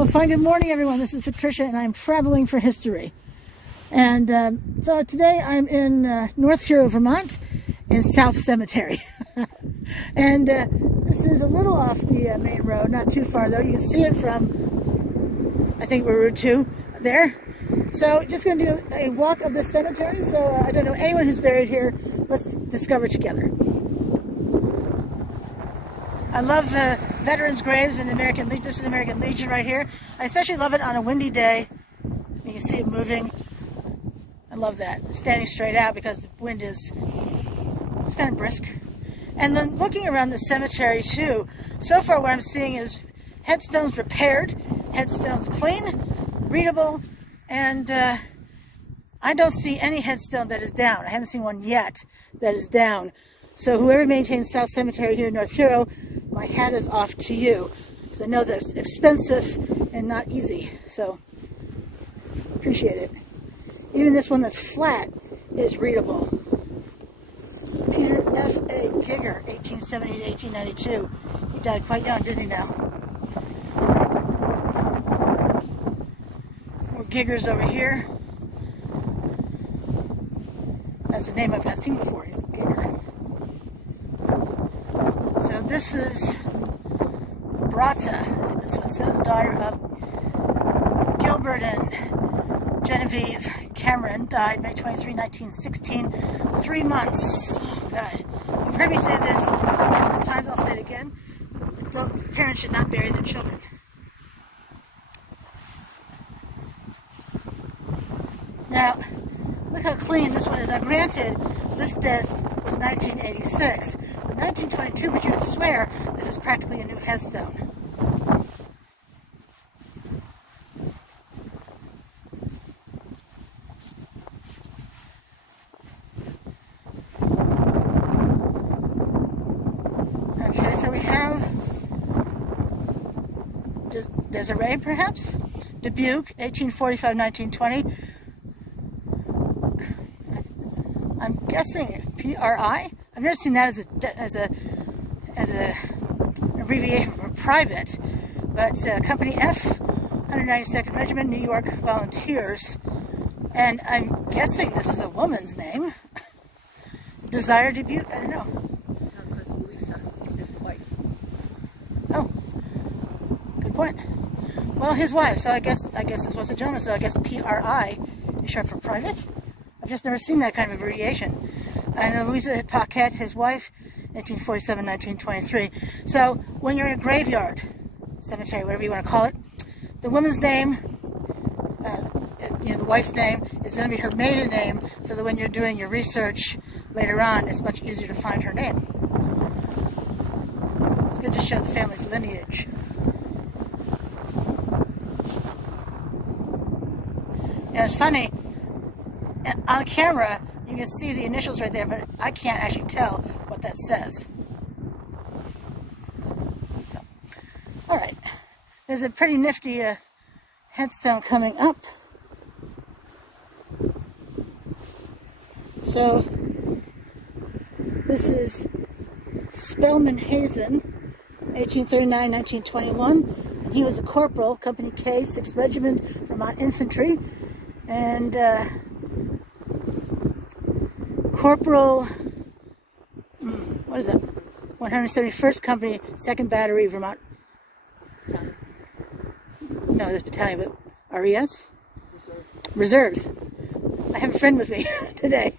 Well, fine. Good morning, everyone. This is Patricia, and I'm traveling for history. And so today I'm in North Hero, Vermont, in South Cemetery. And this is a little off the main road, not too far though. You can see it from, I think we're Route 2 there. So just going to do a walk of the cemetery. So I don't know anyone who's buried here. Let's discover together. I love veterans' graves in American Legion. This is American Legion right here. I especially love it on a windy day. You can see it moving. I love that. It's standing straight out because the wind is, it's kind of brisk. And then looking around the cemetery too, so far what I'm seeing is headstones repaired, headstones clean, readable, and I don't see any headstone that is down. I haven't seen one yet that is down. So whoever maintains South Cemetery here in North Hero, my hat is off to you. Because I know that it's expensive and not easy. So, appreciate it. Even this one that's flat is readable. Peter F.A. Gigger, 1870 to 1892. He died quite young, didn't he now? More Giggers over here. That's a name I've not seen before, is Gigger. So this is Brata, I think this one says, daughter of Gilbert and Genevieve Cameron, died May 23, 1916, 3 months. God, you've heard me say this multiple times, I'll say it again. Adult parents should not bury their children. Now, look how clean this one is. Now granted, this death was 1986, but 1922, would you swear, this is practically a new headstone. Okay, so we have Desiree, perhaps? Dubuque, 1845-1920. I'm guessing PRI. I've never seen that as a abbreviation for private, but Company F, 192nd Regiment, New York Volunteers, and I'm guessing this is a woman's name. Desire Dubuque. I don't know. No, because Lisa is the wife. Oh, good point. Well, his wife. So I guess this was a gentleman. So I guess PRI is short for private. I've just never seen that kind of abbreviation. And Louisa Paquette, his wife, 1847-1923. So when you're in a graveyard, cemetery, whatever you want to call it, the woman's name, the wife's name, is going to be her maiden name, so that when you're doing your research later on, it's much easier to find her name. It's good to show the family's lineage. And it's funny, on camera, you can see the initials right there, but I can't actually tell what that says. So, all right. There's a pretty nifty headstone coming up. So, this is Spellman Hazen, 1839-1921. He was a corporal, Company K, 6th Regiment, Vermont Infantry, and Corporal, what is that? 171st Company, 2nd Battery, Vermont. No, this battalion, but RES? Reserves. I have a friend with me today.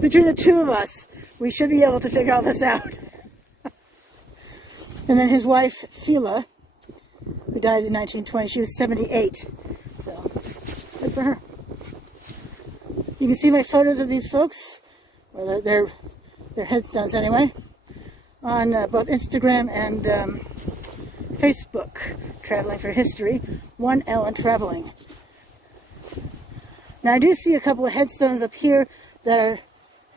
Between the two of us, we should be able to figure all this out. And then his wife, Phila, who died in 1920, she was 78. So, good for her. You can see my photos of these folks, or their headstones anyway, on both Instagram and Facebook. Traveling for History, 1L and Traveling. Now I do see a couple of headstones up here that are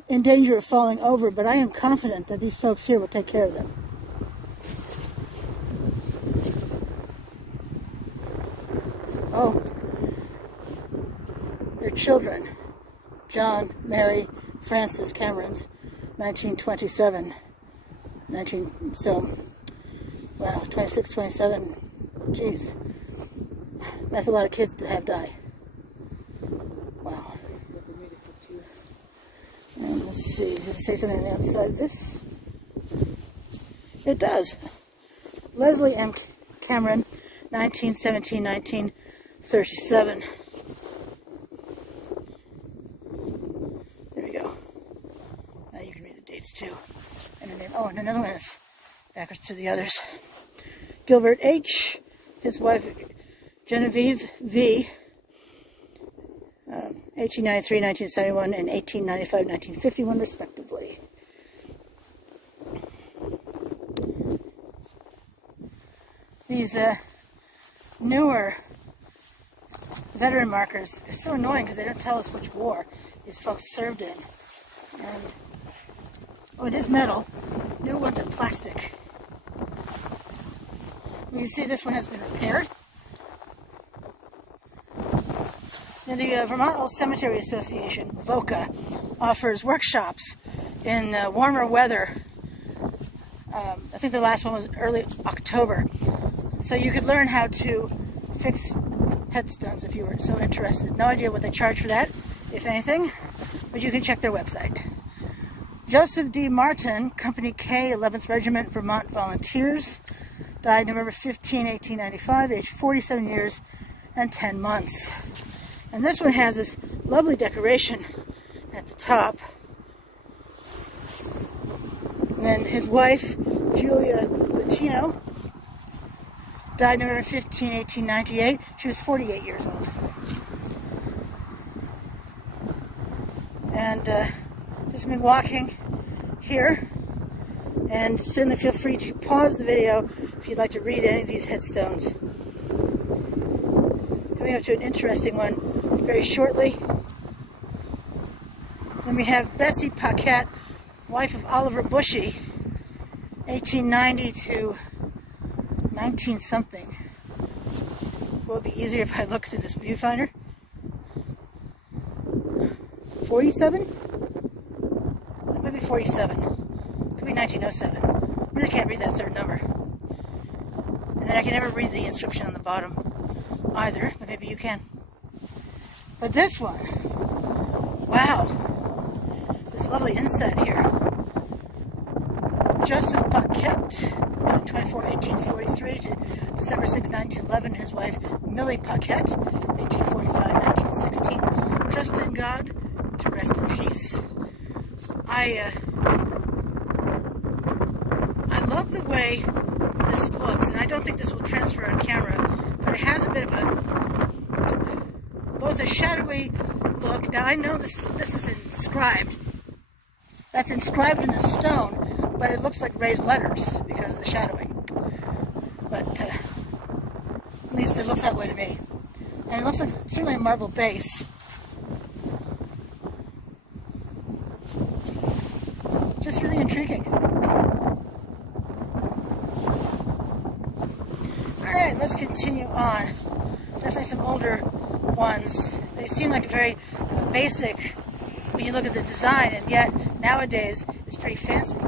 in danger of falling over, but I am confident that these folks here will take care of them. Oh, their children. John, Mary, Francis Camerons, 1927. 26, 27, Jeez. That's a lot of kids to have die. Wow. And let's see, does it say something on the outside of this? It does. Leslie M. Cameron, 1917-1937. There we go. Now you can read the dates too. And the name. Oh, and another one is backwards to the others. Gilbert H., his wife Genevieve V., 1893, 1971, and 1895, 1951, respectively. These newer veteran markers are so annoying because they don't tell us which war these folks served in. And, oh, it is metal. New ones are plastic. You can see this one has been repaired. Now, the Vermont Old Cemetery Association, VOCA, offers workshops in warmer weather. I think the last one was early October. So you could learn how to fix headstones if you were so interested. No idea what they charge for that, if anything, but you can check their website. Joseph D. Martin, Company K, 11th Regiment, Vermont Volunteers, died November 15, 1895, aged 47 years and 10 months. And this one has this lovely decoration at the top. And then his wife, Julia Latino, died November 15, 1898. She was 48 years old. And just been walking here. And certainly feel free to pause the video if you'd like to read any of these headstones. Coming up to an interesting one very shortly. Then we have Bessie Paquette, wife of Oliver Bushy, 1890 to 19-something. Will it be easier if I look through this viewfinder? 47? That might be 47. Could be 1907. Really can't read that third number. And then I can never read the inscription on the bottom either, but maybe you can. But this one, wow, this lovely inset here. Joseph Paquette, June 24, 1843 to December 6, 1911. His wife, Millie Paquette, 1845-1916. Trust in God to rest in peace. I love the way this looks, and I don't think this will transfer on camera, but it has a bit of both a shadowy look. Now I know this is inscribed. That's inscribed in the stone, but it looks like raised letters because of the shadowing. But at least it looks that way to me. And it looks like certainly a marble base. Just really intriguing. Alright, let's continue on. Definitely some older ones. They seem like very basic when you look at the design, and yet nowadays it's pretty fancy.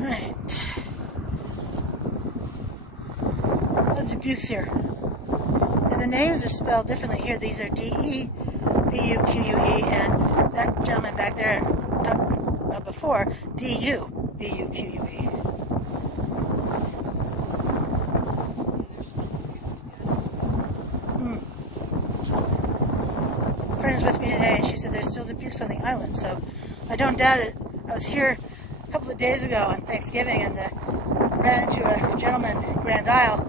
Alright. A lot of debukes here. And the names are spelled differently here. These are D-E, B-U-Q-U-E, and that gentleman back there talked about before, D-U, B-U-Q-U-E. A friend is with me today, and she said there's still debukes on the island, so I don't doubt it. I was here a couple of days ago on Thanksgiving, and ran into a gentleman in Grand Isle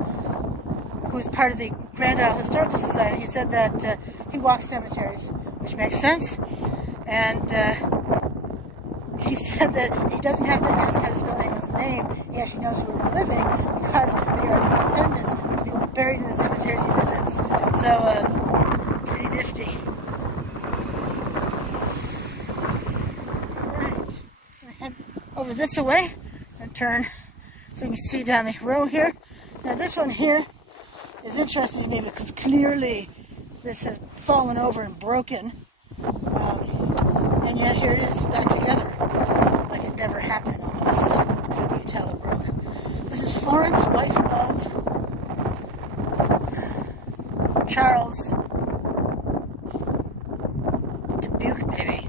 who's part of the Grand Isle Historical Society. He said that he walks cemeteries, which makes sense, and he said that he doesn't have to ask how to spell anyone's name. He actually knows who we're living because they are the descendants of the people buried in the cemeteries he visits. So, pretty nifty. Alright, I'm gonna head over this way and turn so we can see down the row here. Now this one here is interesting to me because clearly this has fallen over and broken, and yet here it is back together, like it never happened almost, except you can tell it broke. This is Florence, wife of Charles Dubuque, maybe.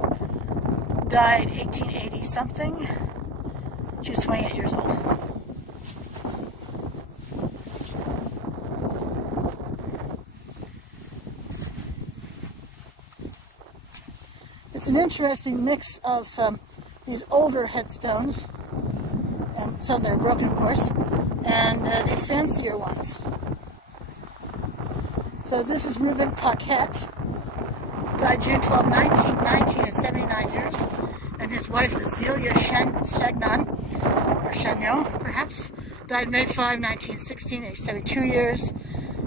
Died 1880 something. She was 28 years old. It's an interesting mix of these older headstones, and some that are broken, of course, and these fancier ones. So this is Reuben Paquette, died June 12, 1919 at 79 years, and his wife Azelia Chagnon, or Chagnon, perhaps, died May 5, 1916, aged 72 years.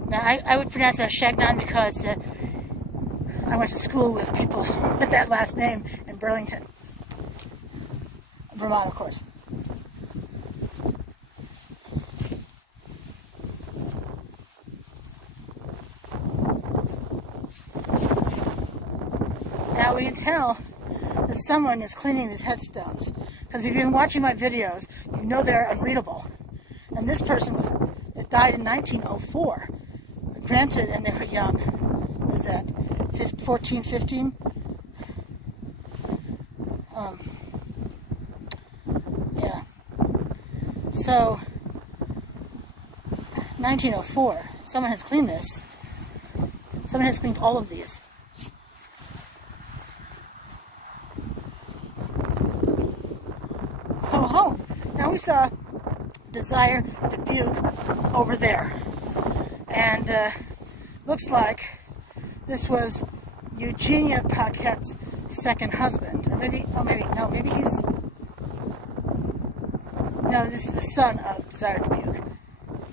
Now, I would pronounce that Chagnon because I went to school with people with that last name in Burlington, Vermont, of course. Now we can tell that someone is cleaning these headstones, because if you've been watching my videos, you know they're unreadable. And this person died in 1904, granted, and they were young. What was that? 14, 15? Yeah. So, 1904. Someone has cleaned this. Someone has cleaned all of these. Ho ho! Now we saw Desire Dubuque over there. And looks like this was Eugenia Paquette's second husband. Or maybe he's... No, this is the son of Desire Dubuque.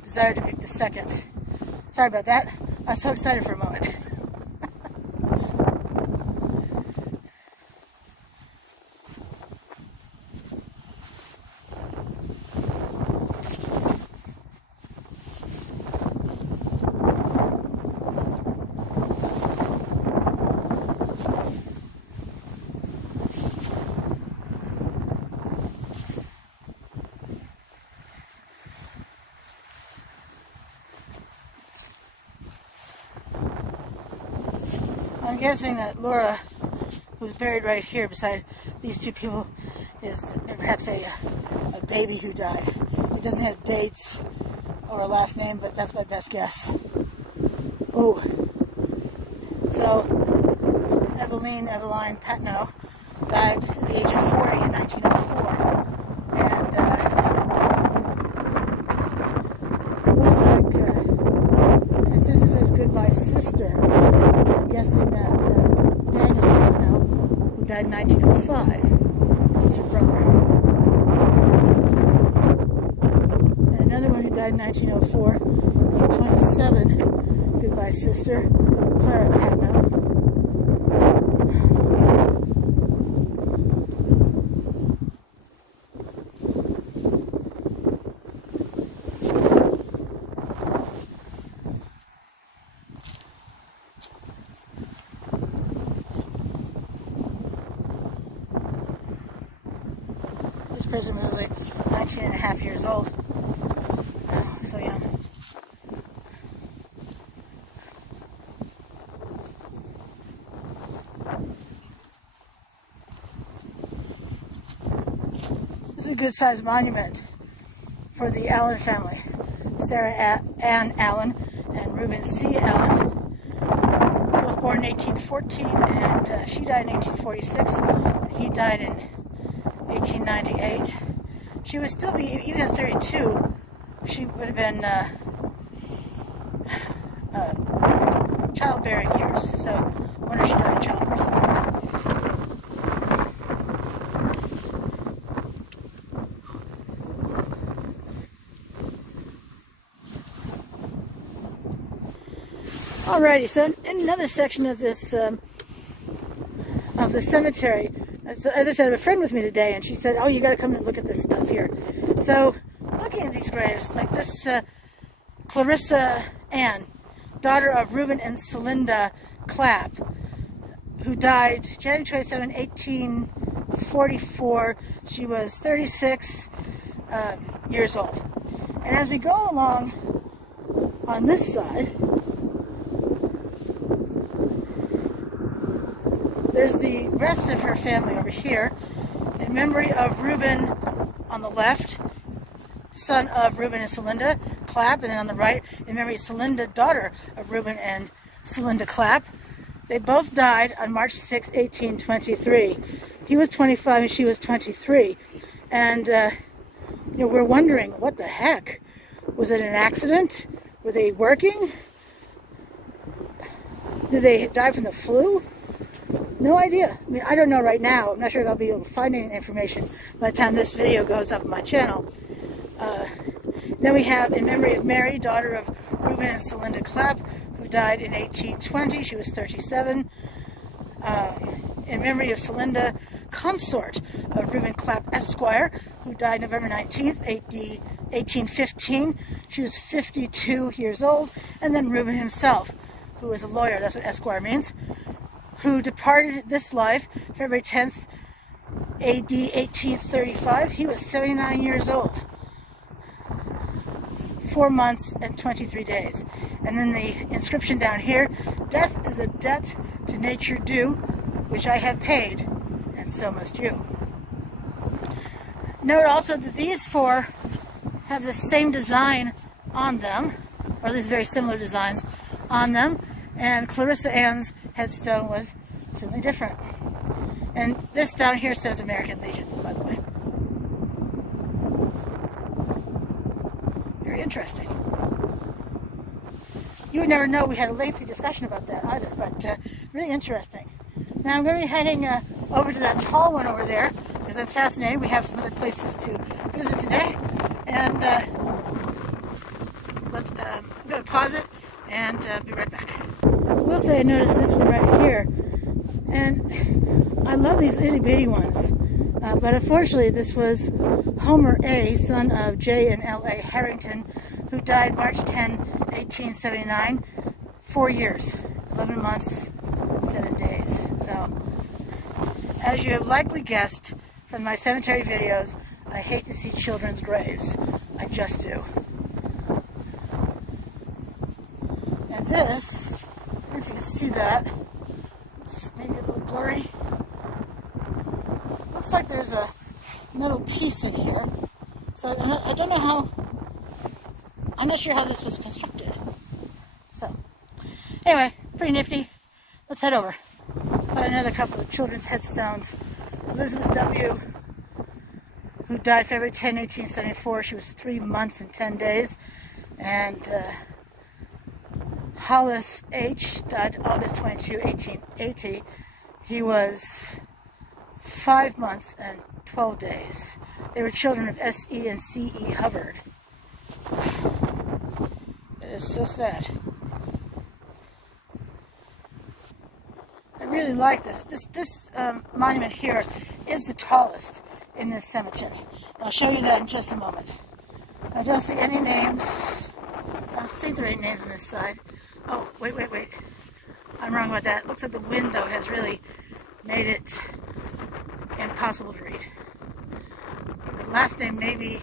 Desire Dubuque II. Sorry about that. I was so excited for a moment. I'm guessing that Laura, who's buried right here beside these two people, is perhaps a baby who died. It doesn't have dates or a last name, but that's my best guess. Oh. So, Eveline Patno died at the age of 40 in 1904. And looks like, it says it says goodbye sister. I'm guessing that Daniel Patno, who died in 1905, is her brother. And another one who died in 1904, age 27, goodbye sister, Clara Patno. This person was like 19 and a half years old. Oh, so young. This is a good-sized monument for the Allen family. Sarah Ann Allen and Reuben C. Allen, both born in 1814, and she died in 1846, and he died in 1898. She would still be, even at 32, she would have been childbearing years. So I wonder if she died in childbirth. Alrighty, so in another section of this of the cemetery, as I said, I have a friend with me today, and she said, "Oh, you got to come and look at this stuff here." So, looking at these graves, like this Clarissa Ann daughter of Reuben and Celinda Clapp, who died January 27, 1844. She was 36 years old. And as we go along on this side, there's the rest of her family over here, in memory of Reuben on the left, son of Reuben and Celinda Clapp, and then on the right, in memory of Celinda, daughter of Reuben and Celinda Clapp. They both died on March 6, 1823. He was 25 and she was 23. And, we're wondering, what the heck? Was it an accident? Were they working? Did they die from the flu? No idea. I mean, I don't know right now. I'm not sure if I'll be able to find any information by the time this video goes up on my channel. Then we have in memory of Mary, daughter of Reuben and Celinda Clapp, who died in 1820. She was 37. In memory of Celinda, consort of Reuben Clapp, Esquire, who died November 19th, 1815. She was 52 years old. And then Reuben himself, who was a lawyer, that's what Esquire means, who departed this life February 10th, AD 1835. He was 79 years old. 4 months and 23 days. And then the inscription down here, death is a debt to nature due, which I have paid, and so must you. Note also that these four have the same design on them, or at least very similar designs on them, and Clarissa Ann's headstone was certainly different. And this down here says American Legion, by the way. Very interesting. You would never know we had a lengthy discussion about that either, but really interesting. Now I'm going to be heading over to that tall one over there because I'm fascinated. We have some other places to visit today, and I'm going to pause it and be right back. I will say I noticed this one right here, and I love these itty bitty ones, but unfortunately this was Homer A., son of J. and L.A. Harrington, who died March 10, 1879, 4 years, 11 months, 7 days. So, as you have likely guessed from my cemetery videos, I hate to see children's graves. I just do. And this, I don't know if you can see that, it's maybe a little blurry. Looks like there's a metal piece in here. So I don't know how, I'm not sure how this was constructed. So, anyway, pretty nifty. Let's head over. Got another couple of children's headstones. Elizabeth W., who died February 10, 1874. She was 3 months and 10 days. And Hollis H. died August 22, 1880. He was 5 months and 12 days. They were children of S.E. and C.E. Hubbard. It is so sad. I really like this. This monument here is the tallest in this cemetery. I'll show you that in just a moment. I don't see any names. I don't think there are any names on this side. Oh, wait. I'm wrong about that. Looks like the wind, though, has really made it impossible to read. The last name may be,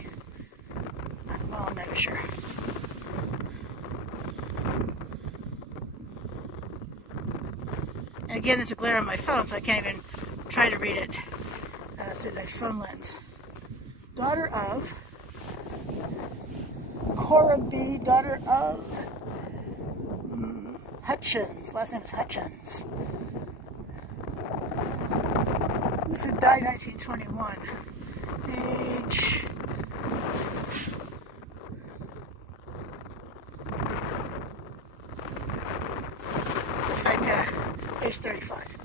well, I'm never sure. And again, there's a glare on my phone, so I can't even try to read it through my phone lens. Daughter of Cora B., daughter of Hutchins. Last name is Hutchins. This would die 1921. Age. Looks like age 35.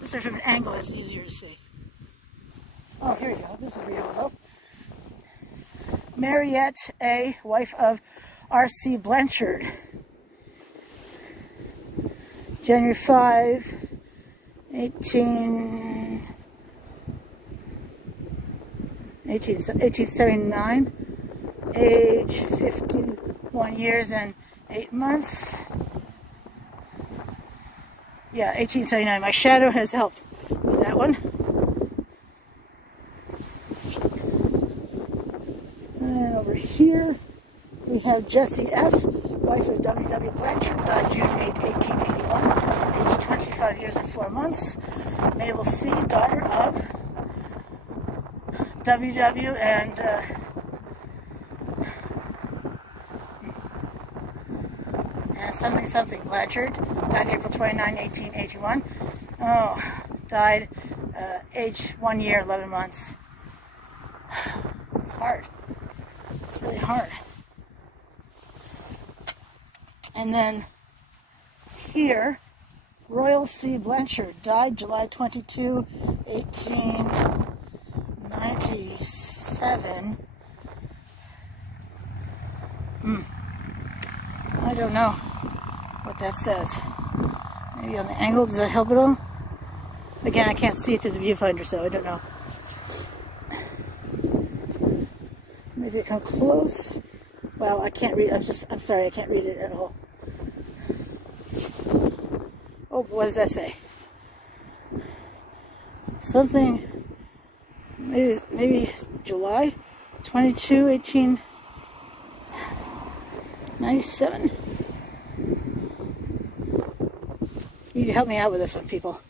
This is from an angle that's easier to see. Oh, here we go. This is readable. Mariette A., wife of R.C. Blanchard. January 5, 18... 1879, age 51 years and 8 months. Yeah, 1879. My shadow has helped with that one. And over here we have Jessie F., wife of W.W. Blanchard, died June 8, 1881, age 25 years and 4 months. Mabel C., daughter of W.W. and something Blanchard, died April 29, 1881. Oh, died age 1 year, 11 months. It's hard. It's really hard. And then here, Royal C. Blanchard, died July 22, 1897. I don't know what that says. Maybe on the angle, does that help at all? Again, I can't see it through the viewfinder, so I don't know. Maybe I come close. Well, I can't read. I'm sorry, I can't read it at all. Oh, what does that say? Something, maybe July 22, 1897. You need to help me out with this one, people.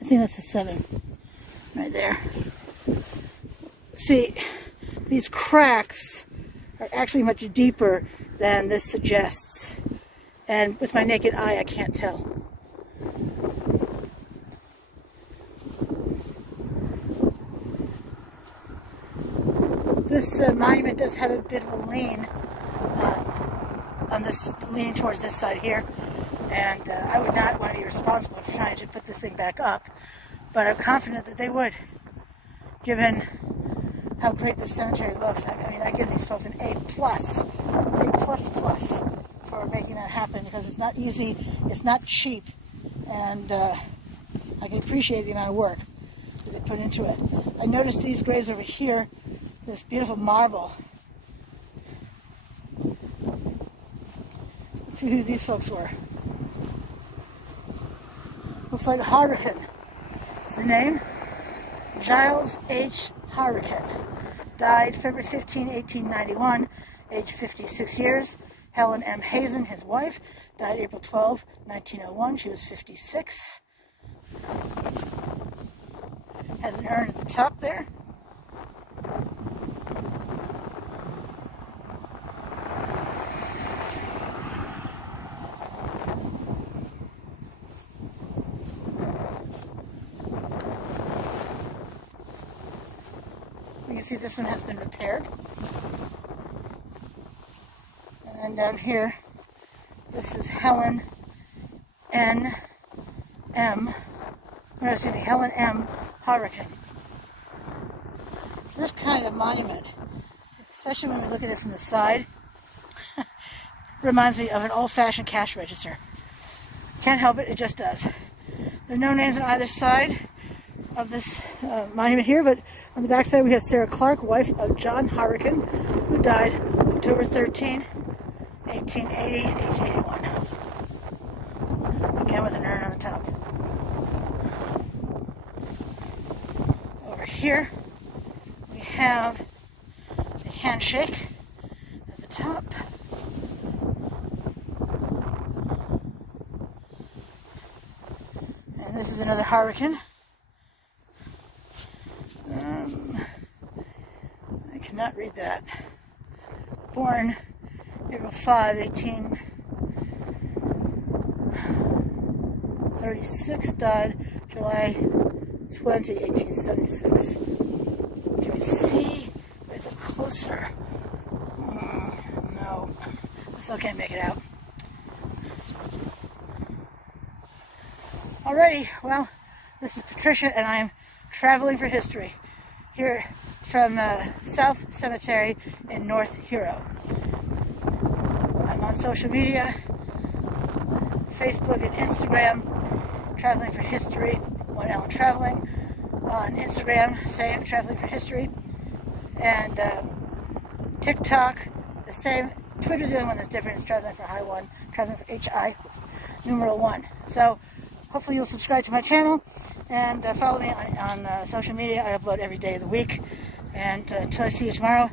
I think that's a 7 right there. See, these cracks are actually much deeper than this suggests. And with my naked eye, I can't tell. This monument does have a bit of a lean on this, leaning towards this side here. And I would not want to be responsible for trying to put this thing back up, but I'm confident that they would, given how great this cemetery looks. I mean, I give these folks an A+, for making that happen, because it's not easy, it's not cheap, and I can appreciate the amount of work that they put into it. I noticed these graves over here, this beautiful marble. Let's see who these folks were. Looks like Harrican is the name. Giles H. Harrican. Died February 15, 1891, age 56 years. Helen M. Hazen, his wife, died April 12, 1901. She was 56. Has an urn at the top there. You can see this one has been repaired. And then down here, this is Helen Helen M. Harrican. This kind of monument, especially when we look at it from the side, reminds me of an old-fashioned cash register. Can't help it, it just does. There are no names on either side of this monument here, but on the back side we have Sarah Clark, wife of John Harrican, who died October 13, 1880, at age 81. Again with an urn on the top. Over here we have the handshake at the top. And this is another Harrican. I cannot read that. Born April 5, 1836, died July 20, 1876. Can we see? Is it closer? No. I still can't make it out. Alrighty, well, this is Patricia and I'm traveling for history. Here from the South Cemetery in North Hero. I'm on social media, Facebook and Instagram, Traveling for History, 1L Traveling. On Instagram, same, Traveling for History. And TikTok, the same. Twitter's the only one that's different. It's Traveling for High 1, Traveling for HI, numeral 1. So hopefully you'll subscribe to my channel and follow me on social media. I upload every day of the week. And until I see you tomorrow,